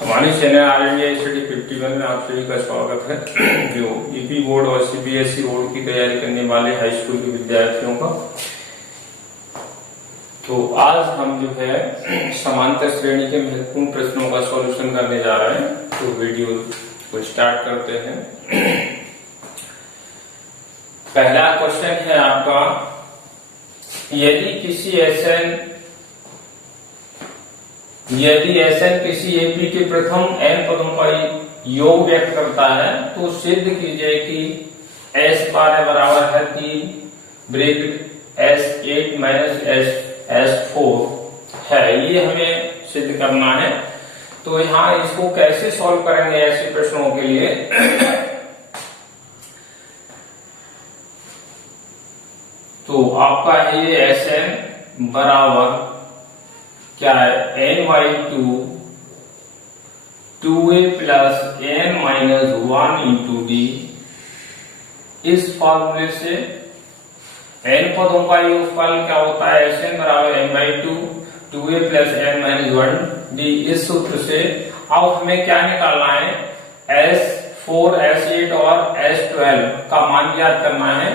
हमारे channel all India study 51 में आप सभी का स्वागत है। जो यूपी बोर्ड और सीबीएसई बोर्ड की तैयारी करने वाले हाई स्कूल के विद्यार्थियों का, तो आज हम जो है समांतर श्रेणी के महत्वपूर्ण प्रश्नों का सॉल्यूशन करने जा रहे हैं। तो वीडियो को स्टार्ट करते हैं। पहला क्वेश्चन है आपका, यदि SN किसी एपी के प्रथम n पदों का योग व्यक्त करता है तो सिद्ध कीजिए कि S बार बराबर है 3 ब्रैकेट S8 माइनस S4 है। ये हमें सिद्ध करना है। तो यहाँ इसको कैसे सॉल्व करेंगे ऐसे प्रश्नों के लिए। तो आपका ये SN बराबर क्या है, n/2 2a plus n minus 1 into D. इस फॉर्मूले से n पदों का योगफल क्या होता है, Sn बराबर n/2 2a plus n minus 1 D. इस सूत्र से अब हमें क्या निकालना है, S4 S8 और S12 का मान ज्ञात करना है।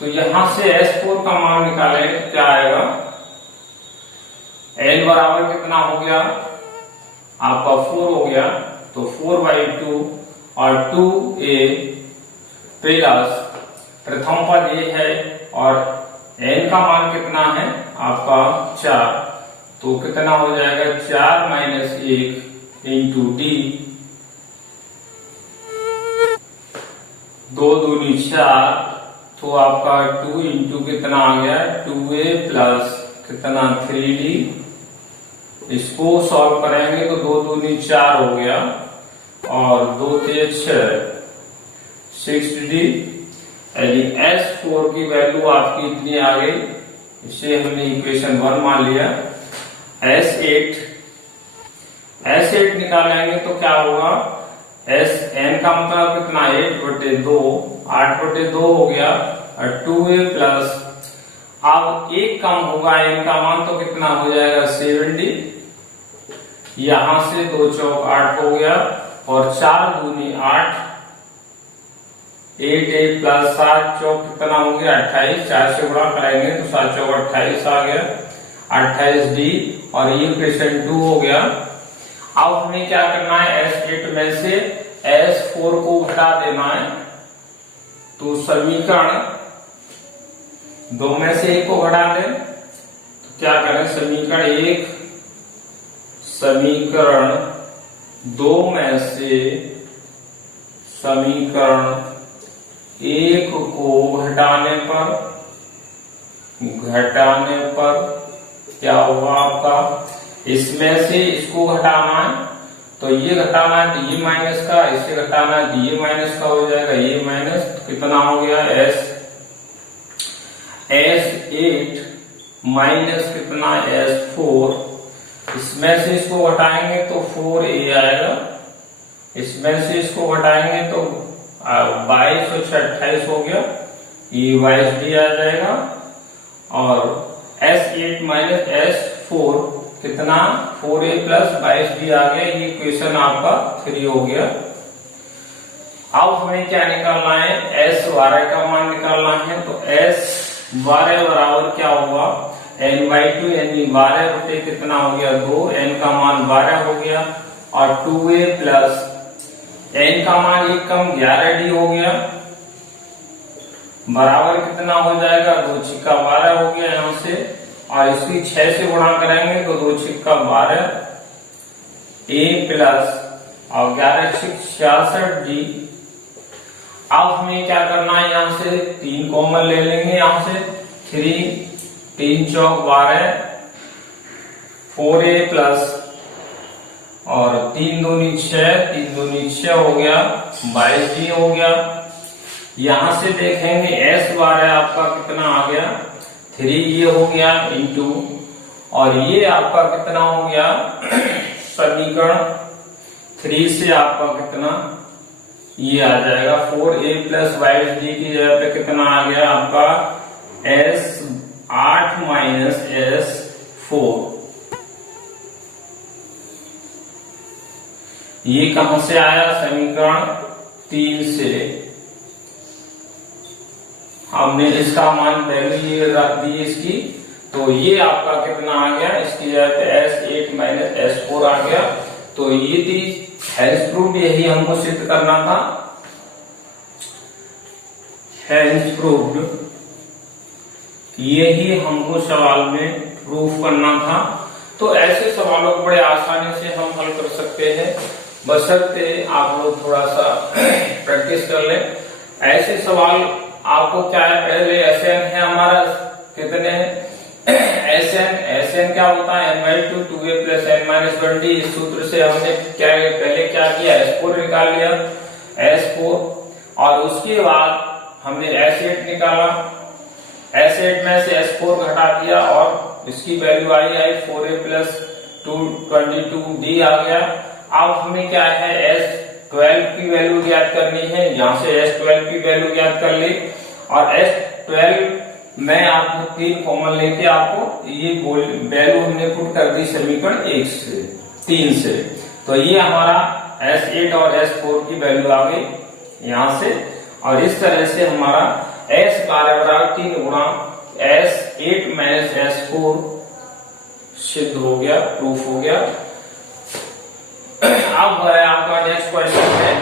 तो यहां से S4 का मान निकालें तो क्या आएगा, n बराबर कितना हो गया आपका 4 हो गया। तो 4/2 और 2a प्लस प्रथम पद ये है और n का मान कितना है आपका 4। तो कितना हो जाएगा 4 माइनस 1 इंटू डी। 2 दूनी 4, तो आपका 2 इंटू कितना आ गया 2a प्लस कितना 3d। इसको सॉल्व करेंगे तो 2 दूनी 4 हो गया और 2 तेज 6d। यानी S4 की वैल्यू आपकी इतनी आ गई। इसे हमने इक्वेशन 1 मान लिया। S8 निकालेंगे तो क्या होगा, Sn का मतलब कितना 8/2 8/2 हो गया और 2a प्लस अब एक कम होगा n का मान तो कितना हो जाएगा 7d। यहां से 2 चौक 8 हो गया और 4 दूनी 8 8 प्लस 7 चौक कितना हो गया 28। 4 से गुणा करेंगे तो 7 चौक 28 आ गया 28d और ये क्वेश्चन 2 हो गया। अब हमें क्या करना है, S8 में से S4 को हटा देना है। तो समीकरण 2 में से 1 को घटा दें तो क्या करें, समीकरण 2 में से समीकरण 1 को घटाने पर क्या होगा आपका, इसमें से इसको घटाना है तो ये घटाना है तो ये माइनस का, इससे घटाना है तो ये माइनस का हो जाएगा, ये माइनस तो कितना हो गया S8 माइनस कितना S4। इसमें से इसको घटाएंगे तो 4a आएगा, इसमें से इसको घटाएंगे तो 22 और 28 हो गया, ये 22d आ जाएगा और S8 माइनस S4 कितना 4a प्लस 22d आ गया। ये इक्वेशन आपका 3 हो गया। अब हमें क्या निकालना है, S12 का मान निकालना है। तो S12 बराबर क्या होगा, n/2 यानी 12 बटे कितना हो गया 2, n का मान 12 हो गया और 2a प्लस n का मान 1 कम 11d हो गया बराबर कितना हो जाएगा 2 छिक्का 12 हो गया यहां से और इसकी 6 से गुणा करेंगे तो 2 छिक्का 12 a प्लस और 11 छिक 66d। अब हमें क्या करना है, यहां से 3 कॉमन ले लेंगे, यहां से 3 चौक 12 4a प्लस और 3 दूनी 6 हो गया 22d हो गया। यहां से देखेंगे S12 आपका कितना आ गया 3 ये हो गया इंटू और ये आपका कितना हो गया समीकरण 3 से आपका कितना ये आ जाएगा 4a प्लस 22d की जगह पे कितना आ गया आपका S8 माइनस S4। ये कहां से आया, समीकरण 3 से। हमने इसका मान वैल्यू ये रख दी इसकी, तो ये आपका कितना आ गया, इसकी जगह पे S8 माइनस S4 आ गया। तो ये थी हेंस प्रूव्ड, यही हमको सिद्ध करना था, हेंस प्रूव्ड, यही हमको सवाल में प्रूफ करना था। तो ऐसे सवालों को बड़े आसानी से हम हल कर सकते हैं, बशर्ते आप लोग थोड़ा सा प्रैक्टिस कर लें। ऐसे सवाल आपको क्या है, पहले Sn है हमारा कितने, Sn क्या होता है, n/2 2a plus n minus 1d। इस सूत्र से हमने पहले क्या किया, S4 निकाल लिया, S4, और उसके बाद हमने S8 निकाला, S8 में से S4 घटा दिया और इसकी वैल्यू आई 4a प्लस 22d आ गया। अब हमें क्या है, S12 की वैल्यू ज्ञात करनी है, यहाँ से S12 की वैल्यू ज्ञात कर ली, और S12 में आपको 3 कॉमन लेके आपको ये वैल्यू हमने पुट कर दी समीकरण 1 से 3 से। तो ये हमारा S8 और S4 की वैल्यू आ गई यहाँ से, और इस तरह से हमारा S बराबर 3 गुणा S8 माइनस S4 सिद्ध हो गया, प्रूफ हो गया। अब है आपका नेक्स्ट क्वेश्चन है,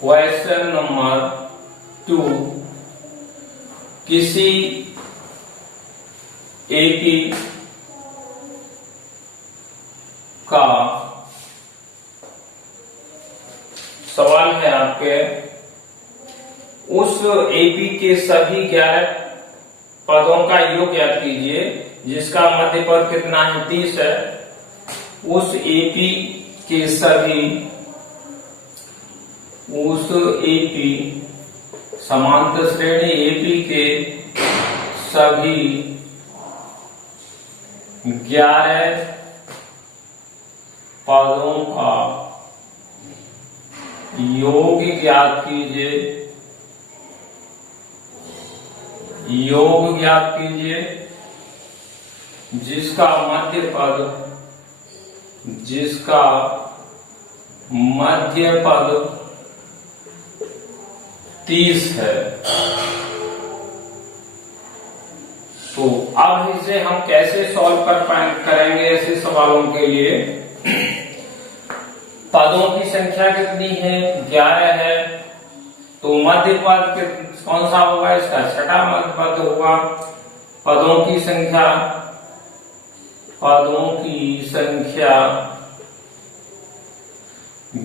क्वेश्चन नंबर 2। किसी एपी का सवाल है आपके, उस एपी के सभी 11 पदों का योग ज्ञात कीजिए जिसका मध्य पद कितना है, 30 है। उस एपी के सभी, उस एपी समांतर श्रेणी एपी के सभी 11 पदों का योग ज्ञात कीजिए, योग ज्ञात कीजिए जिसका मध्य पद, जिसका मध्य पद 30 है। तो अब इसे हम कैसे सॉल्व करेंगे ऐसे सवालों के लिए। पदों की संख्या कितनी है, 11 है, तो मध्य पद कौन सा होगा, इसका छठा मध्य पद होगा। पदों की संख्या, पदों की संख्या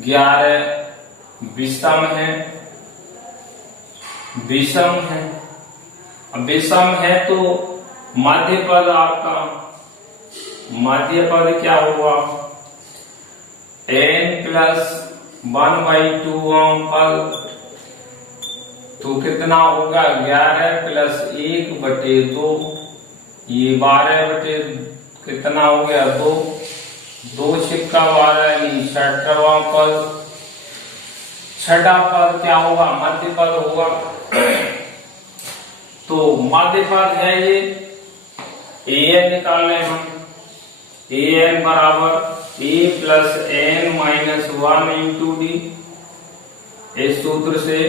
11 विषम है, विषम है। अब विषम है तो मध्य पद आपका, मध्य पद क्या हुआ, n प्लस 1/2 पद, तो कितना होगा 11 प्लस 1/2, ये 12 कितना हो गया 2, 2 छिक्का 12 यानी 6वां पद। छठा पद क्या होगा, मध्य पद होगा। तो मध्य पद है ये, an निकाल लें हम, an बराबर a plus n minus 1 into D. इस सूत्र से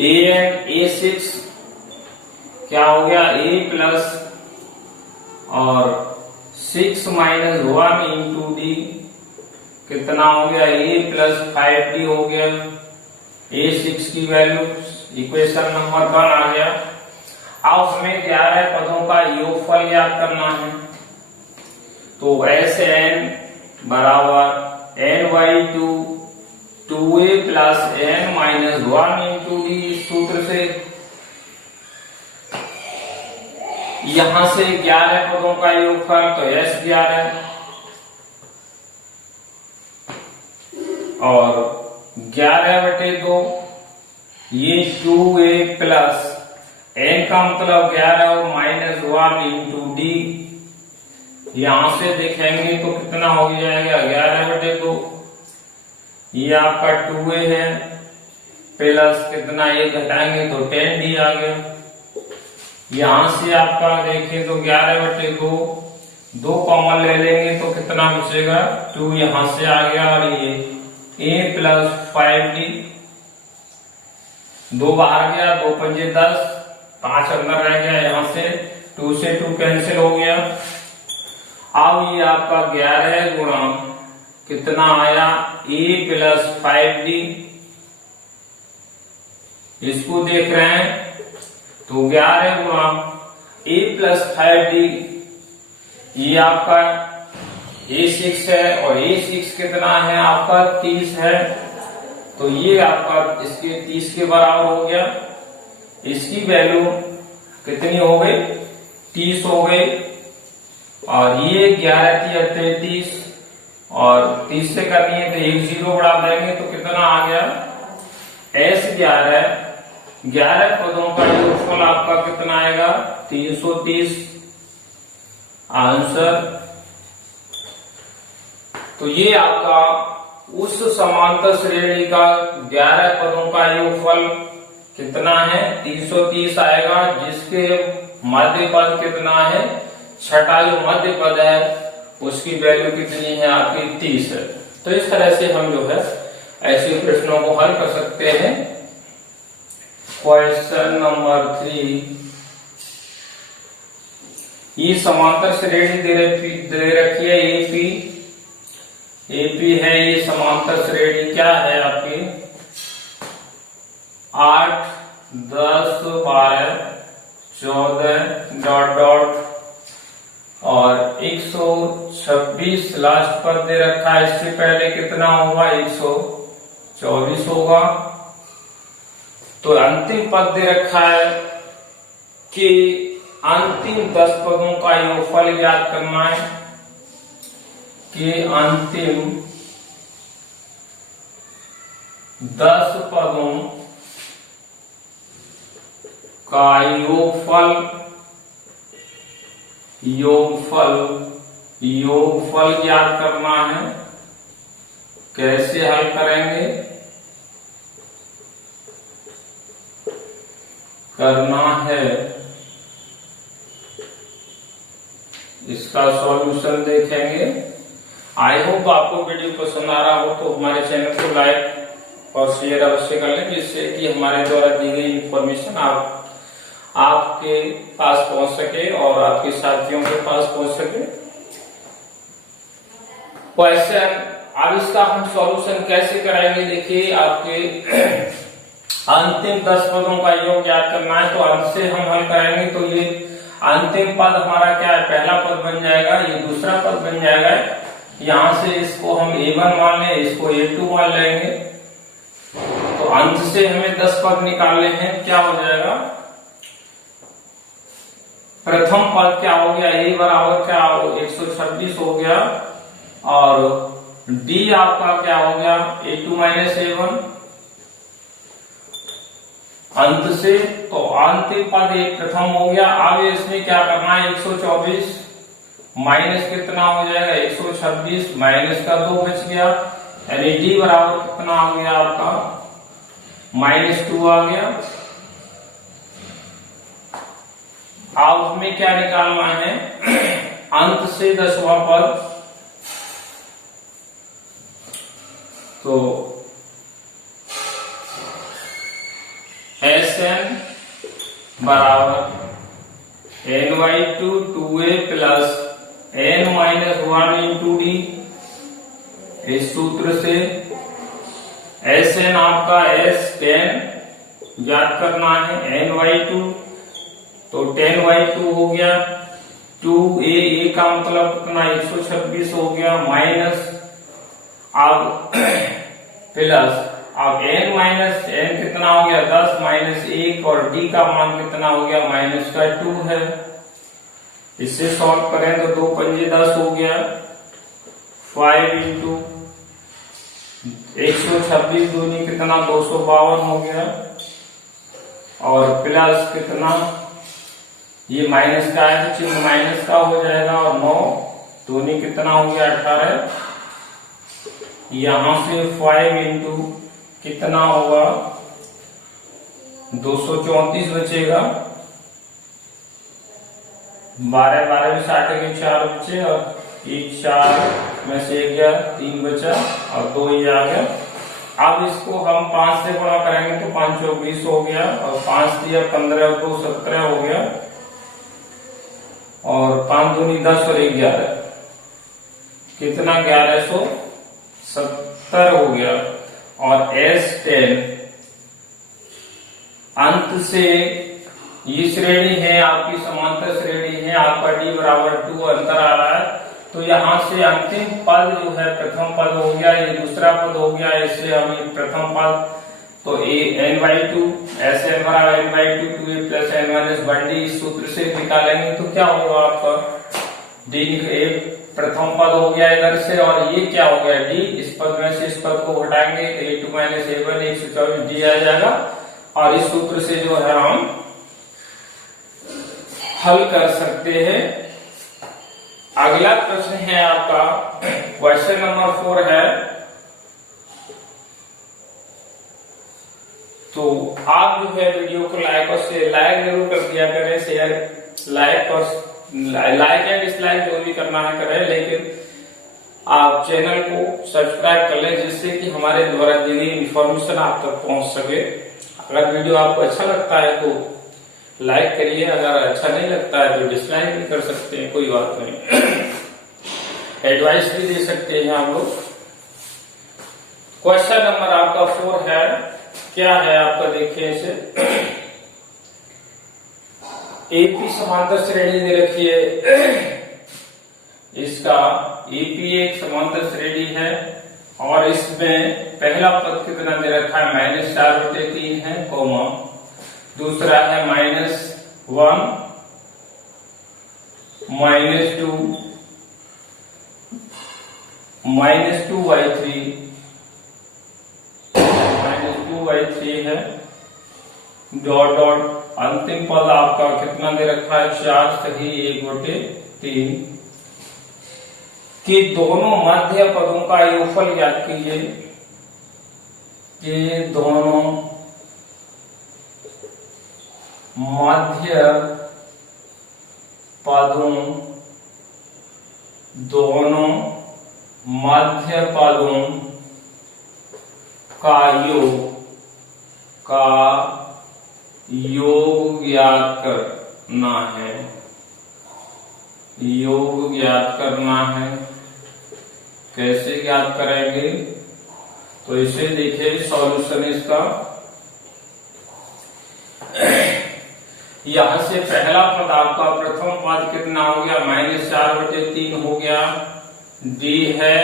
an a6 क्या हो गया, a प्लस और 6 माइनस 1 इंटू डी कितना हो गया, a प्लस 5d हो गया। a6 की वैल्यू इक्वेशन नंबर 1 आ गया। अब हमें 11 पदों का योगफल ज्ञात करना है, तो Sn बराबर n/2 2a plus n minus 1 into D. इस सूत्र से यहां से 11 पदों का योगफल, तो S11 और 11/2, ये 2a प्लस n का मतलब 11 और माइनस 1 इंटू डी। यहां से देखेंगे तो कितना हो जाएगा 11/2, ये आपका 2a है, प्लस कितना ये घटाएंगे तो 10d आ गया। यहां से आपका देखें तो 11/2 2 कॉमन ले लेंगे तो कितना बचेगा 2 यहां से आ गया, और ये a प्लस 5d, 2 बाहर गया, 2 पंजे 10, 5 अंदर रह गया, यहां से 2 से 2 कैंसिल हो गया। अब ये आपका 11 गुणा कितना आया a प्लस 5d, इसको देख रहे हैं तो 11 गुणा a प्लस 5d, ये आपका a6 है, और a6 कितना है आपका 30 है, तो ये आपका इसके 30 के बराबर हो गया। इसकी वैल्यू कितनी हो गई 30 हो गई, और ये 11 33, और 30 से करनी है तो एक 0 बढ़ा देंगे तो कितना आ गया S11, 11 पदों का योगफल आपका कितना आएगा 330 आंसर। तो ये आपका उस समांतर श्रेणी का 11 पदों का योगफल कितना है 330 आएगा, जिसके मध्य पद कितना है, छठा जो मध्य पद है उसकी वैल्यू कितनी है आपकी 30 है। तो इस तरह से हम जो है ऐसे प्रश्नों को हल कर सकते हैं। क्वेश्चन नंबर 3, ये समांतर श्रेणी दे रखी है एपी है, ये समांतर श्रेणी क्या है आपकी 8 10 12 14 डॉट डॉट और 126 लास्ट पर दे रखा है। इससे पहले कितना होगा 124 होगा। तो अंतिम पद दे रखा है कि अंतिम 10 पदों का योगफल ज्ञात करना है, कि अंतिम 10 पदों का योगफल ज्ञात करना है। कैसे हल करेंगे, करना है इसका सॉल्यूशन देखेंगे। आई होप आपको वीडियो पसंद आ रहा हो तो हमारे चैनल को लाइक और शेयर अवश्य कर लें, जिससे कि हमारे द्वारा दी गई इंफॉर्मेशन आपके पास पहुंच सके और आपके साथियों के पास पहुंच सके। क्वेश्चन, अब इसका हम सॉल्यूशन कैसे कराएंगे, देखिए आपके अंतिम 10 पदों का योग ज्ञात करना है, तो अंत से हम हल कराएंगे। तो ये अंतिम पद हमारा क्या है, पहला पद बन जाएगा, ये दूसरा पद बन जाएगा। यहां से इसको हम A1 मान लें, इसको A2 मान लेंगे। तो अंत से हमें 10 पद निकालने हैं, क्या हो जाएगा, प्रथम पद क्या हो गया A बराबर क्या 126 हो गया, और D आपका क्या हो गया A2 माइनस A1 अंत से। तो अंतिम पद एक प्रथम हो गया। अब इसमें क्या करना है, 124 माइनस कितना हो जाएगा 126, माइनस का 2 बच गया, यानी D बराबर कितना हो गया आपका -2 आ गया। अब उसमें क्या निकालना है, अंत से 10वां पद। तो Sn बराबर n/2 2a plus n-1 into d। इस सूत्र से Sn आपका S10 ज्ञात करना है, n/2 तो 10/2 हो गया, 2a का मतलब कितना 126 हो गया, माइनस अब प्लस अब n माइनस n कितना हो गया 10 माइनस 1, और d का मान कितना हो गया -2 है। इससे सॉल्व करें तो 2 पंजे 10 हो गया, 5 इंटू 126 दूनी कितना 252 हो गया, और प्लस कितना ये माइनस का है तो चिन्ह माइनस का हो जाएगा, और 9 दूनी कितना हो गया 18। यहां से 5 इंटू कितना होगा 234 बचेगा, 12 12 में 60 के 4 बचे और ये 4 में से 1 गया, 3 बचा और 2 ये आ गया। अब इसको हम 5 से गुणा करेंगे तो 5 चौक 20 हो गया और 5 दिया 15 और 2 17 हो गया और 5 दूनी 10 और 1 11, कितना 1170 हो गया। और S10 अंत से ये श्रेणी है आपकी समांतर श्रेणी है, आपका D बराबर 2 अंतर आ रहा है, तो यहाँ से अंतिम पद जो है प्रथम पद हो गया, ये दूसरा पद हो गया, इससे हम प्रथम पद तो n/2 Sn बराबर n/2 2a प्लस n-1d इस सूत्र से निकालेंगे तो क्या होगा आपका D प्रथम पद हो गया इधर से और ये क्या हो गया D, इस पद में से इस पद को हटाएंगे तो a2 - a1 124d आ जाएगा और इस सूत्र से जो है हम हल कर सकते हैं। अगला प्रश्न है आपका क्वेश्चन नंबर 4 है, तो आप जो है वीडियो को लाइक जरूर कर दिया करें, शेयर लाइक एंड डिसलाइक जो भी करना है करें, लेकिन आप चैनल को सब्सक्राइब कर लें जिससे कि हमारे द्वारा दी गई इंफॉर्मेशन आप तक पहुंच सके। अगर वीडियो आपको अच्छा लगता है तो लाइक करिए, अगर अच्छा नहीं लगता है तो डिसलाइक भी कर सकते हैं, कोई बात नहीं। एडवाइस भी दे सकते हैं आप लोग। क्वेश्चन नंबर आपका 4 है, क्या है आपका देखिए इसे, एपी समांतर श्रेणी दे रखी है, इसका एपी एक समांतर श्रेणी है और इसमें पहला पद कितना दे रखा है -4/3 है, कॉमा दूसरा है -1 -2/3 है, डॉट डॉट अंतिम पद आपका कितना दे रखा है 4 सही 1/3 कि दोनों मध्य पदों का योगफल ज्ञात कीजिए कि दोनों मध्य पदों का योग ज्ञात करना है, योग ज्ञात करना है। कैसे ज्ञात करेंगे तो इसे देखिए सॉल्यूशन इसका, यहां से पहला पद आपका प्रथम पद कितना हो गया -4/3 हो गया, D है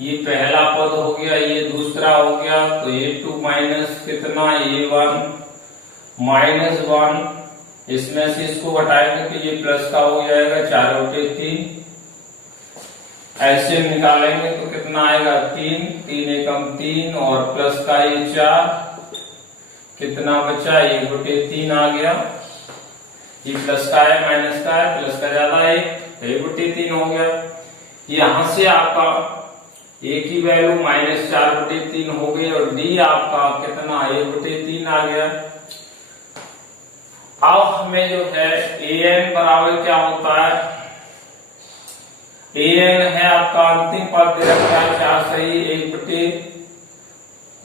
ये पहला पद हो गया, ये दूसरा हो गया तो a2 माइनस कितना a1 -1, इसमें से इसको घटाएंगे तो ये प्लस का हो जाएगा 4/3, ऐसे निकालेंगे तो कितना आएगा 3 3 एकम 3 और प्लस का ये 4, कितना बचा 1/3 आ गया, ये प्लस का है माइनस का है, प्लस का ज्यादा है 1/3 हो गया। यहां से आपका a की वैल्यू -4/3 हो गई और D आपका कितना 1/3 आ गया। अब हमें जो है an बराबर क्या होता है, an है आपका अंतिम पद दे रखा है 4 सही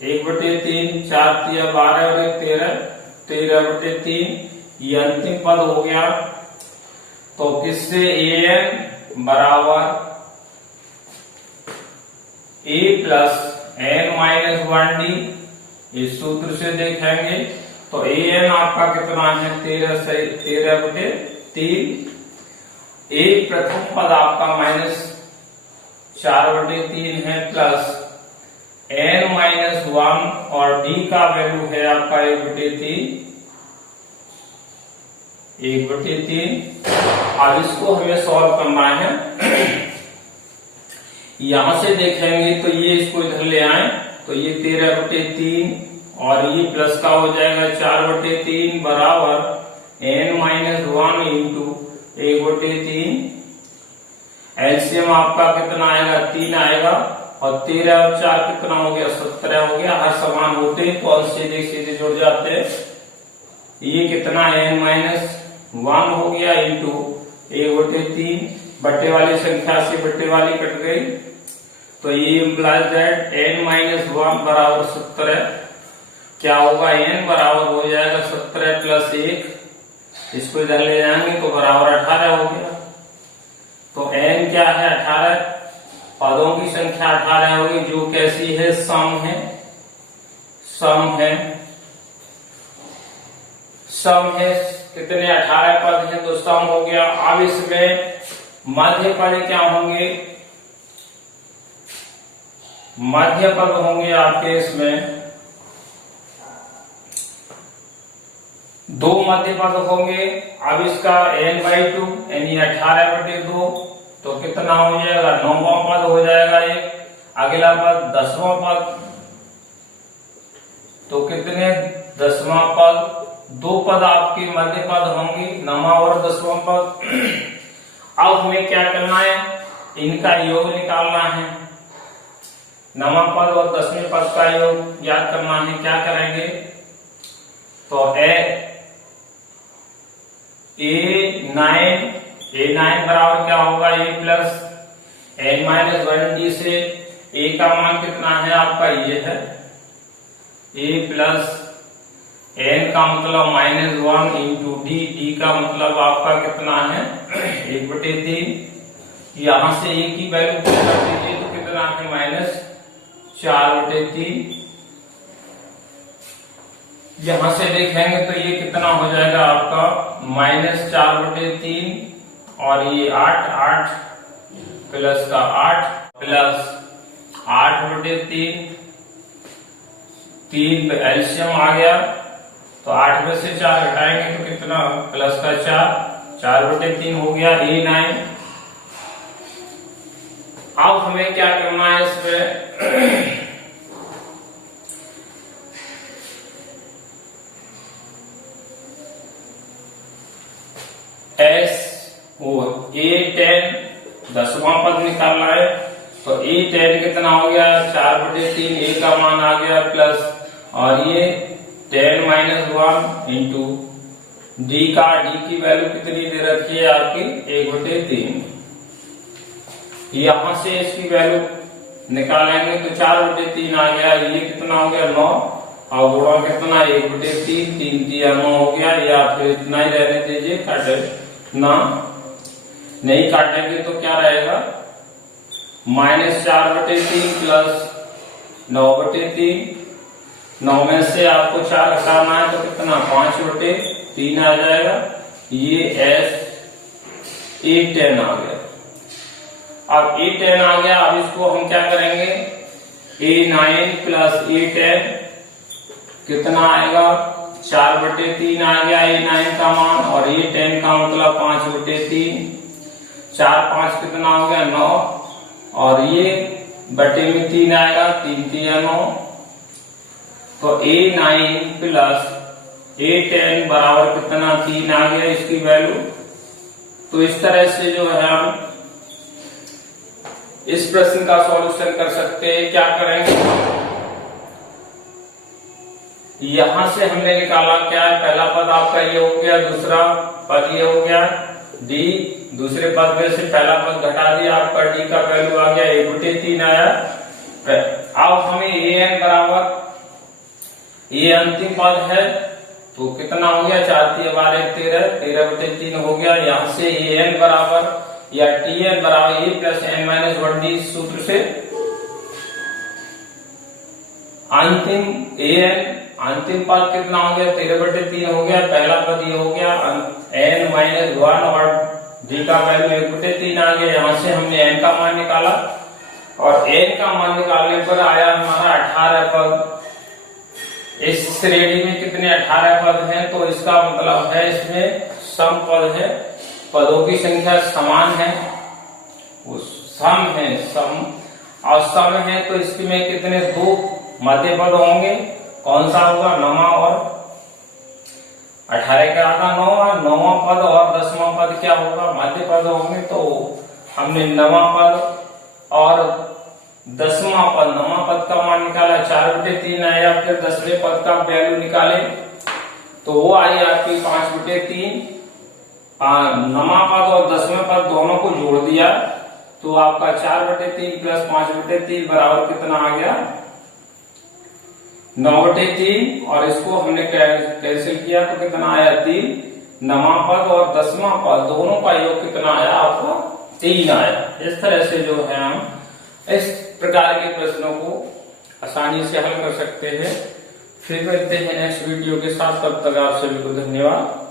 1/3 4 3 12 और 13 13/3, ये अंतिम पद हो गया। तो किससे an बराबर a प्लस n-1d इस सूत्र से देखेंगे तो an आपका कितना है 13/3, एक प्रथम पद आपका -4/3 है प्लस n-1 और d का वैल्यू है आपका 1/3। अब इसको हमें सॉल्व करना है। यहां से देखेंगे तो ये इसको इधर ले आए तो ये 13/3 और ये प्लस का हो जाएगा 4/3 बराबर n-1 इंटू 1/3, एलसीएम आपका कितना आएगा 3 आएगा और 13 और 4 कितना हो गया 17 हो गया। हर समान होते हैं तो सीधे सीधे जुड़ जाते हैं। ये कितना n-1 हो गया इंटू 1/3 बट्टे वाली संख्या से बट्टे वाली कट गई, तो ये इम्प्लाइज दैट n-1 बराबर 17। क्या होगा, n बराबर हो जाएगा 17 प्लस 1, इसको इधर ले जाएंगे तो बराबर 18 हो गया। तो n क्या है, 18, पदों की संख्या 18 होगी, जो कैसी है, सम है। सम है कितने, 18 पद हैं तो सम हो गया। अब इसमें मध्य पद क्या होंगे, मध्य पद होंगे आपके इसमें 2 मध्य पद होंगे। अब इसका n/2 यानी 18/2, तो कितना हो जाएगा, 9वां पद हो जाएगा एक। अगला पद 10वां पद, तो कितने, 10वां पद, 2 पद आपके मध्य पद होंगे, 9वां और 10वां पद। अब हमें क्या करना है, इनका योग निकालना है। 9वां पद और 10वें पद का योग याद करना है। क्या करेंगे, तो a9 बराबर क्या होगा, a प्लस n-1d से a का मान कितना है आपका, ये है a प्लस n का मतलब -1 इंटू d, d का मतलब आपका कितना है 1/3। यहां से a की वैल्यू कर दीजिए तो कितना है, -4/3। यहां से देखेंगे तो ये कितना हो जाएगा आपका, -4/3, और ये 8 प्लस का 8 प्लस 8/3, 3 एलसीएम आ गया, तो 8 में से 4 घटाएंगे तो कितना, प्लस का 4/3 हो गया a9। अब हमें क्या करना है इसमें, a10 10वां पद निकालना है, तो a10 कितना हो गया, 4/3, a का मान आ गया प्लस, और ये 10-1 इंटू d की वैल्यू कितनी दे रखी है आपकी, 1/3। यहां से इसकी वैल्यू निकालेंगे तो 4/3 आ गया, ये कितना हो गया, 9, और गुणा कितना, 1/3, 3 9 हो गया। या फिर इतना ही रहने दीजिए, काटे ना, नहीं काटेंगे तो क्या रहेगा, -4/3 प्लस 9/3, 9 में से आपको 4 हटाना है तो कितना, 5/3 आ जाएगा। ये a10 आ गया। अब a10 आ गया, अब इसको हम क्या करेंगे, a9 प्लस a10 कितना आएगा, 4/3 आ गया a9 का मान, और a10 का मतलब 5/3, 4 5 कितना हो गया, 9, और ये बटे में 3 आएगा, 3 9, तो a9 प्लस a10 बराबर कितना, 3 आ गया इसकी वैल्यू। तो इस तरह से जो है हम इस प्रश्न का सॉल्यूशन कर सकते हैं। क्या करेंगे, यहां से हमने निकाला क्या, पहला पद आपका ये हो गया, दूसरा पद ये हो गया d, दूसरे पद में से पहला पद घटा दिया, आपका d का वैल्यू आ गया 1/3 आया। अब हमें an बराबर, ये अंतिम पद है तो कितना हो गया, 4×3 13 हो गया। यहां से an बराबर या tn बराबर a प्लस n-1d सूत्र से अंतिम पद कितना हो गया, 13/3 हो गया। पहला पद ये हो गया n-1 और d का वैल्यू 1/3 आ गया। यहां से हमने n का मान निकाला, और n का मान निकालने पर आया हमारा 18 पद। इस श्रेणी में कितने 18 पद हैं, तो इसका मतलब है इसमें सम पद है, पदों की संख्या समान है, वो सम है, सम और सम है, तो इसमें कितने 2 मध्य पद होंगे। कौन सा होगा, 9वां और 18 का आधा 9, और 9वां पद और 10वां पद क्या होगा, मध्य पद होंगे। तो हमने 9वां पद और 10वां पद, 9वां पद का मान निकाला 4/3 आया, फिर 10वें पद का वैल्यू निकाले तो वो आई आपकी 5/3, नमा पद और 10वें पद दोनों को जोड़ दिया तो आपका 4/3 प्लस 5/3 बराबर कितना आ गया 9/3 और इसको हमने कैंसिल किया तो कितना आया 3। नमा पद और 10वां पद दोनों का योग कितना आया आपका 3 आया। इस तरह से जो है हम इस प्रकार के प्रश्नों को आसानी से हल कर सकते हैं। फिर मिलते हैं नेक्स्ट वीडियो के साथ, तब तक आप सभी को धन्यवाद।